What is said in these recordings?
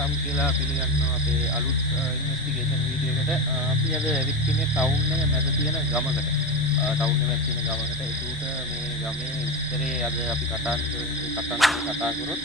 Welcome කියලා පිළිගන්නවා අපේ අලුත් ඉන්වෙස්ටිගේෂන් වීඩියෝ එකට. අපි අද ඇවිත් ඉන්නේ ටවුන් එක මැද තියෙන ගමකට. ටවුන් එක මැද තියෙන ගමකට. ඒකට මේ ගමේ විස්තරේ අද අපි කතා කරොත්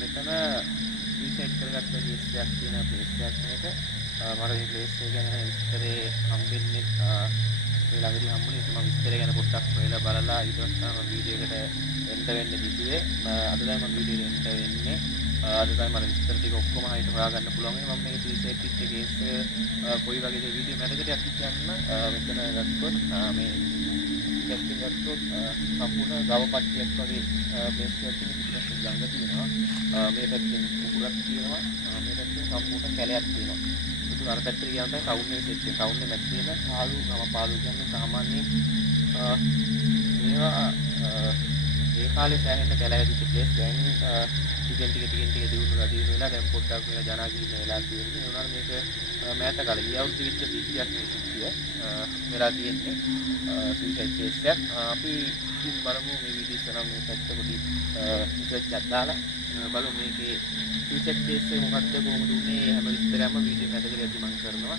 මෙතන රීසෙට් කරගත්ත කේස් එකක් තියෙන ප්ලේස් එකක් මේක. මට මේ ප්ලේස් එක ගැන විස්තරේ හම්බෙන්නේ මේ ළඟදී හම්බුනේ. ඒක මම විස්තරය ගැන පොඩ්ඩක් හොයලා බලලා ඊට පස්සේ තමයි වීඩියෝ එකට එන්ටර් වෙන්න දිදුවේ. අද තමයි මම වීඩියෝ එන්ටර් වෙන්නේ. අද තමයි මම විස්තර ටික ඔක්කොම හරියට හොයාගන්න පුළුවන්. මම මේ සුයිසයිඩ් කිට් එකේ කේස් කොයි වගේද වීඩියෝ මැදකට යන්න කියන්න මෙතන ගත්තොත් මේ ටෙස්ටිං ගත්තොත් සම්පූර්ණ ගව පට්ටියක් වගේ ප්ලේස් එකක් තියෙනවා. ගඟ තියෙනවා. මේ පැත්තෙන් කුකුරක් තියෙනවා. මේ පැත්තෙන් සම්පූර්ණ කැලයක් තියෙනවා. ඒක අර පැත්තට ගියාම තමයි ටවුන් එකේ සෙට් එක. ටවුන් එකේ මැද තියෙන පාළු ගම පාළු කියන්නේ සාමාන්‍යයෙන් මේවා ඒ කාලේ සෑහෙන කැලෑවිච්ච ප්ලේස්. දැන් ටිකෙන් ටික දියුණුලා දැන් පොඩ්ඩක් මේක ජනාගීර්ණ වෙලා තියෙන්නේ. ඒ වුණාට මේක මෑත කාලේ ගිය අවුරුදු විච්ච සිද්ධියක් මේ සිද්ධිය වෙලා තියෙන්නේ. සුයිසයිඩ් කේස් එකක්. අපි ඉතින් බලමු මේ වීඩියෝ එක නම් මේ පැත්ත පොඩි රිසර්ච් එකක් දාලා බලමු මේකේ සුයිසයිඩ් කේස් එක මොකක්ද කොහොමද උනේ හැම විස්තරයක්ම වීඩියෝ මැදකදී මම කරනවා.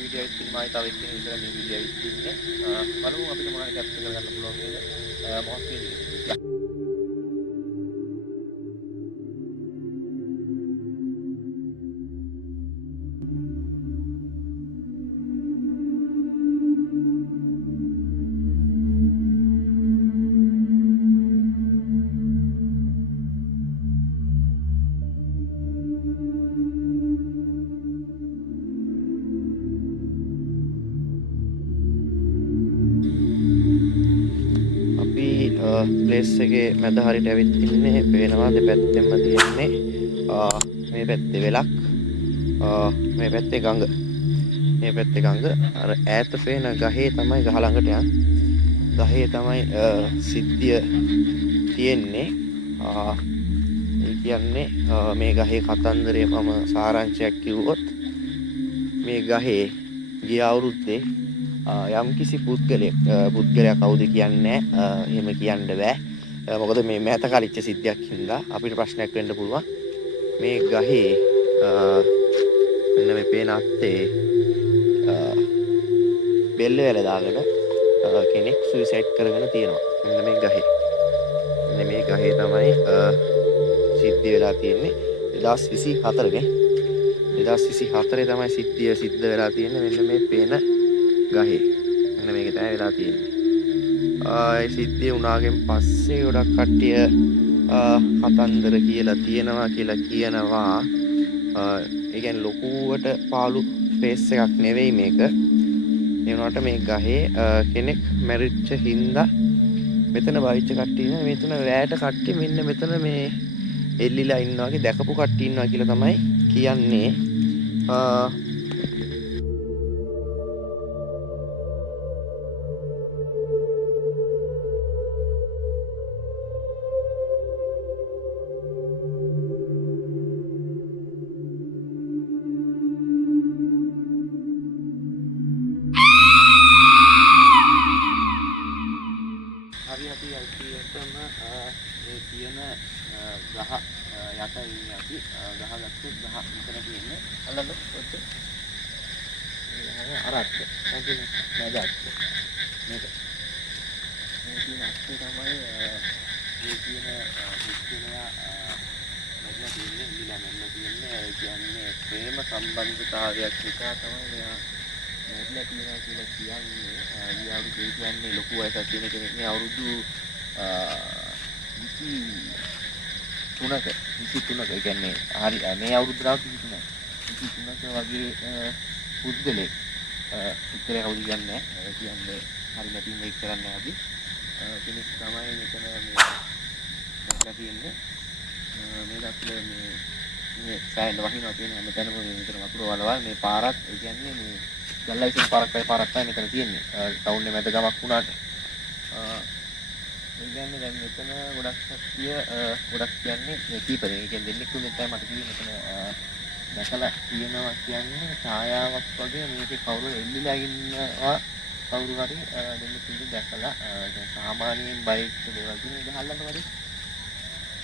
වීඩියෝ එකත් ඉතින් මායි තව එක්කෙනෙක් විතර මේ වීඩියෝ එකත් ඉන්නේ. බලමු අපිට මොනවද කැප්චර් කරගන්න පුළුවන් නේද? මොකක්ද කියන්නේ? ප්ලේස් එකේ මැද හරියට ඇවිත් ඉන්නේ. පේනවා දෙපැත්තෙම තියෙන්නේ මේ පැත්තේ වෙලක්, මේ පැත්තේ ගඟ. මේ පැත්තේ ගඟ. අර ඈත පේන ගහේ තමයි ගහ ළඟට යන්නේ. ගහේ තමයි සිද්ධිය තියෙන්නේ. ඒ කියන්නේ මේ ගහේ කතන්දරය මම සාරාංශයක් කිව්වොත් මේ ගහේ ගිය අවුරුද්දේ යම්කිසි පුද්ගලයා කවුද කියන්නේ එහෙම කියන්න බෑ. මොකද මේ මෑත කාලිච්ච සිද්ධියක් හින්දා අපිට ප්‍රශ්නයක් වෙන්න පුළුවන්. මේ ගහේ මෙන්න මේ පේන අත්තේ බෙල්ල වැල දාගෙන කෙනෙක් සුයිසයිඩ් කරගෙන තියෙනවා. මෙන්න මේ ගහේ. මෙන්න මේ ගහේ තමයි සිද්ධිය වෙලා තියෙන්නේ 2024 නේ. 2024 තමයි සිද්ධිය සිද්ධ වෙලා තියෙන්නේ. මෙන්න මේ පේන ගහේ. මෙන්න මේක තමයි වෙලා තියෙන්නේ. ඒ සිද්ධිය වුණාගෙන් පස්සේ ගොඩක් කට්ටිය කතන්දර කියලා කියනවා. ඒ කියන්නේ ලොකුවට පාළු ස්පේස් එකක් නෙවෙයි මේක. ඒ වුණාට මේ ගහේ කෙනෙක් මැරිච්ච හින්දා මෙතන බයිච්ච කට්ටිය ඉන්නේ. මෙතන රැයට කට්ටිය මෙන්න මෙතන මේ එල්ලිලා ඉන්නවා වගේ දැකපු කට්ටිය ඉන්නවා කියලා තමයි කියන්නේ. ඇත්තටම ඒ තියෙන ගහ යට ඉන්නේ අපි ගහ ගත්තොත් ගහ මෙතන තියෙන්නේ අල්ලන්න ඔච්ච අරක්ක නැගින නැදක් මේක මේ තියෙන අක්කේ තමයි මේ තියෙන පුස්තකයා නැගලා තියෙන්නේ ඉඳලා නැන්න තියෙන්නේ ඒ කියන්නේ ප්‍රේම සම්බන්ධතාවයක් විතර තමයි මෙයා නැගලා තියෙනවා කියලා කියන්නේ ඊයවුරු කියන්නේ ලොකු වයසක් තියෙන කෙනෙක් නේ අවුරුදු 23ක ඒ කියන්නේ හරි මේ අවුරුද්දට 23ක වගේ පුද්ගලෙක් උත්තරේ කවුද කියන්නේ හරි නැති මේක කරන්නේ අපි කෙනෙක් තමයි මෙතන මේ දැක්ලා තියෙන්නේ මේ දැක්ලා මේ සෑහෙන වහිනවා කියන හැමතැනම මෙතන වතුර වලවල් මේ පාරක් ඒ කියන්නේ මේ ගල්ලයිසින් පාරක් තමයි මෙතන තියෙන්නේ ටවුන් එකේ මැද ගමක් වුණාට ඒ කියන්නේ දැන් මෙතන ගොඩක් ශක්තිය ගොඩක් කියන්නේ මේ කීපරේ ඒ කියන්නේ දෙන්නෙක් තුනෙක් තමයි මට කිව්වේ මෙතන දැකලා තියෙනවා කියන්නේ ඡායාවක් වගේ මේකේ කවුරු එල්ලිලා ඉන්නවා කවුරු හරි දෙන්නෙක් තුනෙක් දැකලා දැන් සාමාන්‍යයෙන් බයික් දේවල් තියෙන ගහල්ලන්න වගේ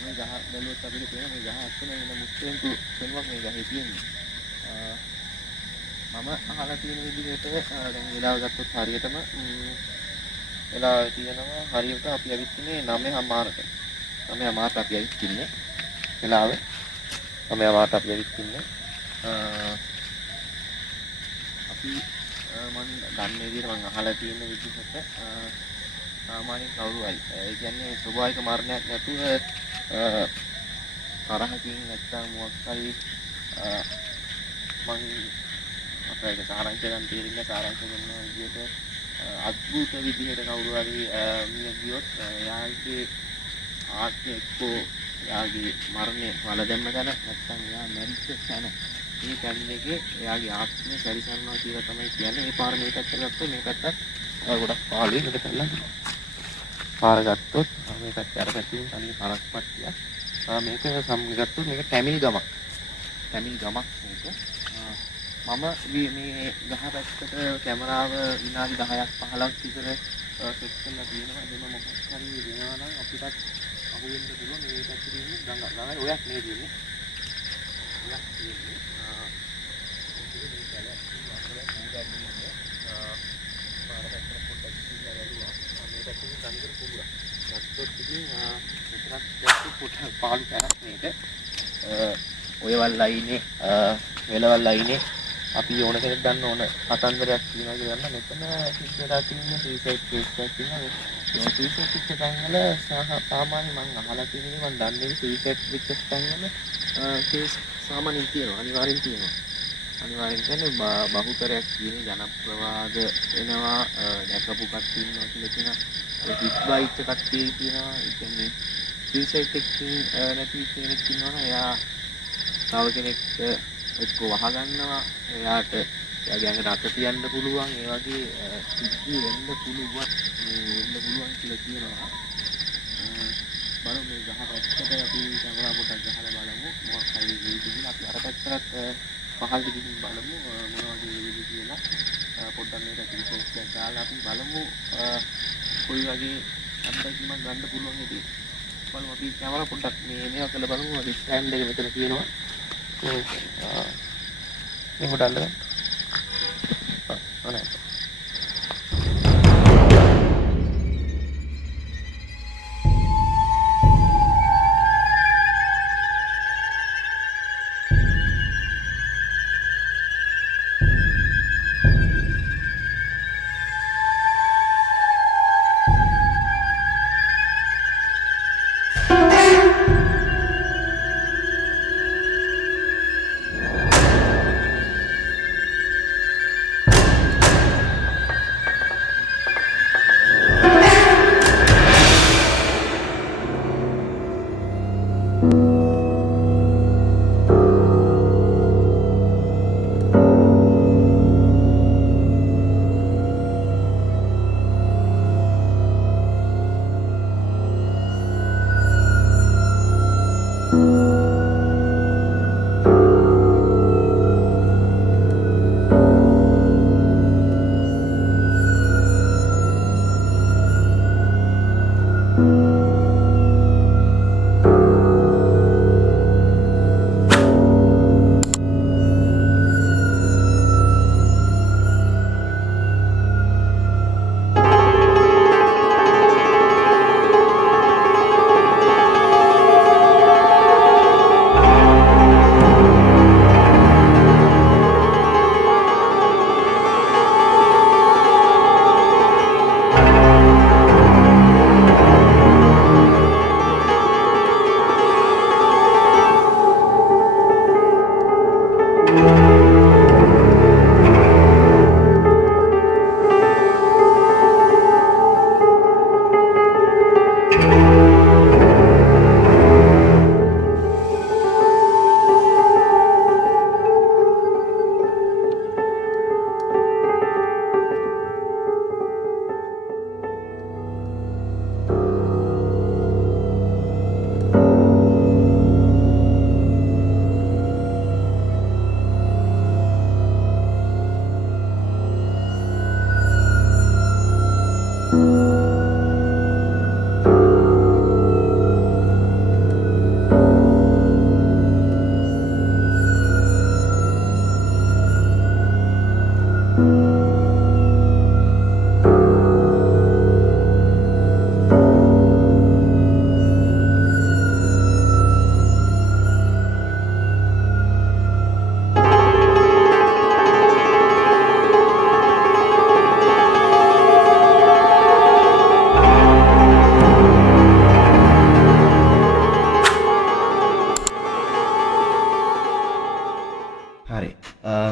මේ ගහ බැලුවොත් අපිට පේන මේ ගහ අස්සන වෙන මුස්ලිම්තු වෙනවක් මේ ගහේ තියෙන්නේ. මම අහලා තියෙන විදිහට දැන් වෙලාව ගත්තොත් හරියටම වෙලාව තියෙනවා හරියට අපි ඇවිත් ඉන්නේ 9:00ට. 9:00ට අපි ඇවිත් ඉන්නේ. වෙලාව 9:00ට අපි ඇවිත් ඉන්නේ. අපි මම දන්නේ විදිහට මම අහලා තියෙන විදිහට සාමාන්‍ය කවුරු හරි ඒ කියන්නේ ස්වභාවික මරණයක් නැතුව තරහකින් නැත්තම් මොකක් හරි මං අපේ සාරාංශ ගන්න තීරණය සාරාංශ ගන්න විදිහට අద్භූත විදිහට කවුරු හරි මිය ගියොත් එයාගේ ආත්මය එක්කෝ එයාගේ මරණය වල දැම්ම තැන නැත්තම් එයා මැරිච්ච තැන මේ තැන් එකේ එයාගේ ආත්මය සැරිසරනවා කියලා තමයි කියන්නේ. මේ පාර මේ පැත්තට ගත්තොත් මේ පැත්තත් ගොඩක් පාළුයි. මෙතන කළා පාර ගත්තොත් මේ පැත්තේ අර පැත්තෙන් තනිය කරක් පට්ටියක්. මේක සම්ගත්තොත් මේක ටැමිල් ගමක්. ටැමිල් ගමක් මේක. මම මේ ගහ පැත්තට කැමරාව විනාඩි 10ක් 15ක් විතර සෙට් කරලා තියෙනවා. එහෙම මොකක් හරි වෙනවා නම් අපිටත් අහුවෙන්න පුළුවන්. මේ පැත්තේ තියෙන ගඟ ඔයක් නේ තියෙන්නේ. ඔයක් තියෙන්නේ. පාලු කරක් මේක ඔයවල් ලයිනේ වෙලවල් ලයිනේ අපි ඕන කෙනෙක් ගන්න ඕන කතන්දරයක් කියනවා කියලා ගන්න මෙතන සිද්ධ වෙලා තියෙන සීසයිඩ් කේස් එකක් තියෙනවා මේ සීසයිඩ් පිච්ච තැන් වල සාමාන්‍ය මම අහලා තියෙන්නේ මම දන්නේ සීසයිඩ් පිච්ච තැන් වල කේස් සාමාන්‍යයෙන් තියෙනවා අනිවාර්යෙන් කියන්නේ බහුතරයක් කියන්නේ ජනප්‍රවාද වෙනවා දැකපු කට්ටිය ඉන්නවා කියලා කියනවා හිට් බයිට් කට්ටිය කියනවා ඒ කියන්නේ සීසයිඩ් එකකින් නැති කෙනෙක් ඉන්නවනේ එයා තව කෙනෙක් එක්ක වහ ගන්නවා එයාට එයාගේ ඇඟට අත තියන්න පුළුවන් ඒ වගේ සිද්ධි වෙන්න පුළුවන් කියලා කියනවා බලමු මේ ගහ පැත්තට අපි කැමරා පොඩක් ගහලා බලමු මොකක් හරි වෙයිද කියලා අපි අර පැත්තට පහළට ගිහින් බලමු මොනවා වගේ වෙයිද කියලා පොඩ්ඩක් මේක ටිකක් දාලා අපි බලමු කොයි වගේ අත්දැකීමක් ගන්න පුළුවන් ඉතින් බලමු අපි කැමරා පොඩ්ඩක් මේවා කරලා බලමු ස්ටෑන්ඩ් එක මෙතන තියෙනවා මේ පොඩ්ඩක් අල්ලගන්න ඔන්න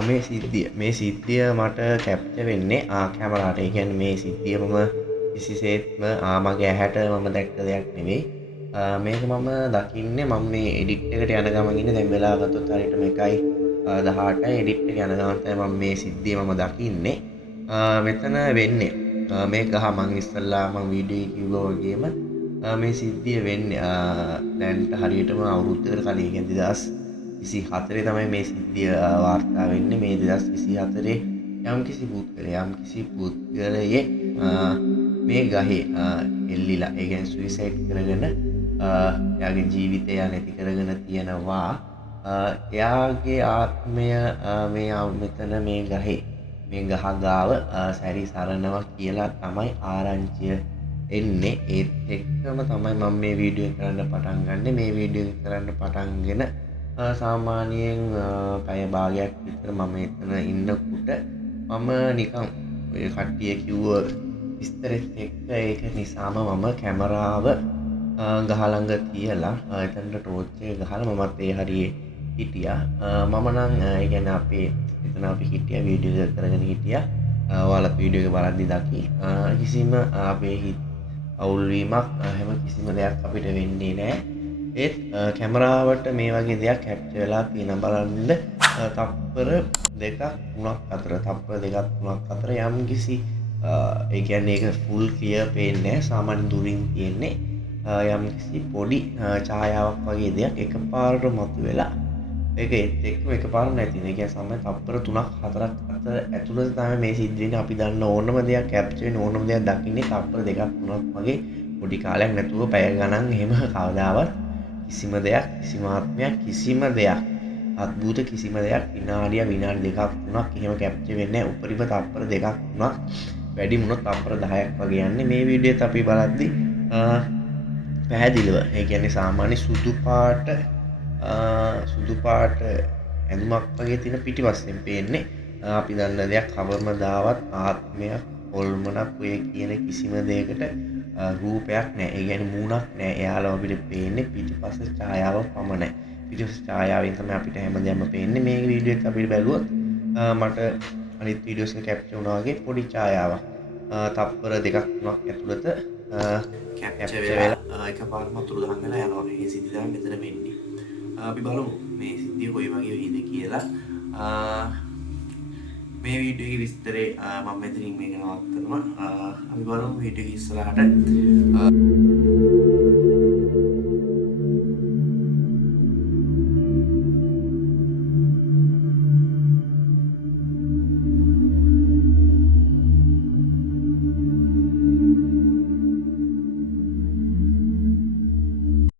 මේ සිද්ධිය මට කැප්චර් වෙන්නේ කැමරාවට. ඒ කියන්නේ මේ සිද්ධිය මම කිසිසේත්ම මගේ ඇහැට මම දැක්ක දෙයක් නෙවෙයි. මේක මම දකින්නේ මම මේ එඩිට් එකට යන ගමන් ඉන්නේ. දැන් වෙලාව ගත්තොත් හරියටම 1:18යි එඩිට් එක යන ගමන් තමයි මම මේ සිද්ධිය මම දකින්නේ. මෙතන වෙන්නේ මේ ගහ මං ඉස්සල්ලා මං වීඩියෝ එකේ කිව්වා වගේම මේ සිද්ධිය වෙන්නේ දැන්ට හරියටම අවුරුද්දකට කලින් කියන්නේ 2024 තමයි මේ සිද්ධිය වාර්තා වෙන්නේ. මේ 2024 යම්කිසි පුද්ගලයෙක් මේ ගහේ එල්ලිලා ඒ කියන්නේ සුයිසයිඩ් කරගෙන එයාගේ ජීවිතය නැති කරගෙන තියෙනවා. එයාගේ ආත්මය මෙතන මේ ගහේ මේ ගහ ගාව සැරි සරනවා කියලා තමයි ආරංචිය එන්නේ. ඒත් එක්කම තමයි මම මේ වීඩියෝ කරන්න පටන් ගන්නෙ. මේ වීඩියෝ කරන්න පටන්ගෙන සාමාන්‍යයෙන් පැය භාගයක් විතර මම එතන ඉන්නකොට මම නිකන් ඔය කට්ටිය කිව්ව විස්තරෙත් එක්ක ඒක නිසාම මම කැමරාව ගහ ළඟ තියලා එතනට ටෝච් එක ගහලා මමත් ඒ හරියේ හිටියා. මම නම් ඒ කියන්නේ අපේ එතන අපි හිටියා වීඩියෝ එක කරගෙන හිටියා. ඔයාලත් වීඩියෝ එක බලද්දි දකි. කිසිම අපේ හිත අවුල් වීමක් හැම කිසිම දෙයක් අපිට වෙන්නේ නැහැ. ඒත් කැමරාවට මේ වගේ දෙයක් කැප්චර් වෙලා තියෙන බලන්න තප්පර 2ක් 3ක් අතර යම්කිසි ඒ කියන්නේ ඒක ෆුල් ක්ලියර් පේන්නේ නැහැ. සාමාන්‍ය දුරින් තියෙන්නේ යම්කිසි පොඩි ඡායාවක් වගේ දෙයක් එකපාරට මතුවෙලා ඒක එක්කම එකපාරට නැති වෙන. ඒ කියන්නේ සාමාන්‍ය තප්පර 3ක් 4ක් අතර ඇතුළත තමයි මේ සිද්ධ වෙන්නේ. අපි දන්න ඕනම දෙයක් කැප්චර් වෙන ඕනම දෙයක් දකින්නේ තප්පර 2ක් 3ක් වගේ පොඩි කාලයක් නැතුව පැය ගණන් එහෙම කවදාවත් කිසිම දෙයක් කිසිම ආත්මයක් කිසිම දෙයක් අద్භූත කිසිම දෙයක් විනාඩි 2ක් 3ක් එහෙම කැප්චර් වෙන්නේ නැහැ. උපරිම තප්පර 2ක් 3ක් වැඩි මුණොත් තප්පර 10ක් වගේ යන්නේ. මේ වීඩියෝත් අපි බලද්දි පැහැදිලිව ඒ කියන්නේ සාමාන්‍ය සුදු පාට ඇඳුමක් වගේ තියෙන පිටිපස්සෙන් පේන්නේ අපි දන්න දෙයක් කවමදාවත් ආත්මයක් හොල්මනක් ඔය කියන කිසිම දෙයකට රූපයක් නැහැ. ඒ කියන්නේ මූණක් නැහැ. එයාලව අපිට පේන්නේ පිටිපස්ස ඡායාව පමණයි. පිටිපස්ස ඡායාවෙන් තමයි අපිට හැමදේම පේන්නේ. මේ වීඩියෝ එක අපිට බැලුවොත් මට අනිත් වීඩියෝස් එක කැප්චර් වුණා වගේ පොඩි ඡායාවක් තප්පර 2ක් 3ක් ඇතුළත කැප්චර් වෙලා එකපාරටම අතුරුදහන් වෙලා යනවා. මේ සිද්ධිය තමයි මෙතන වෙන්නේ. අපි බලමු මේ සිද්ධිය කොයි වගේ වෙයිද කියලා. මේ වීඩියෝ එකේ විස්තරේ මම මෙතනින් මේක නවත්තනවා. අපි බලමු වීඩියෝ එක ඉස්සරහට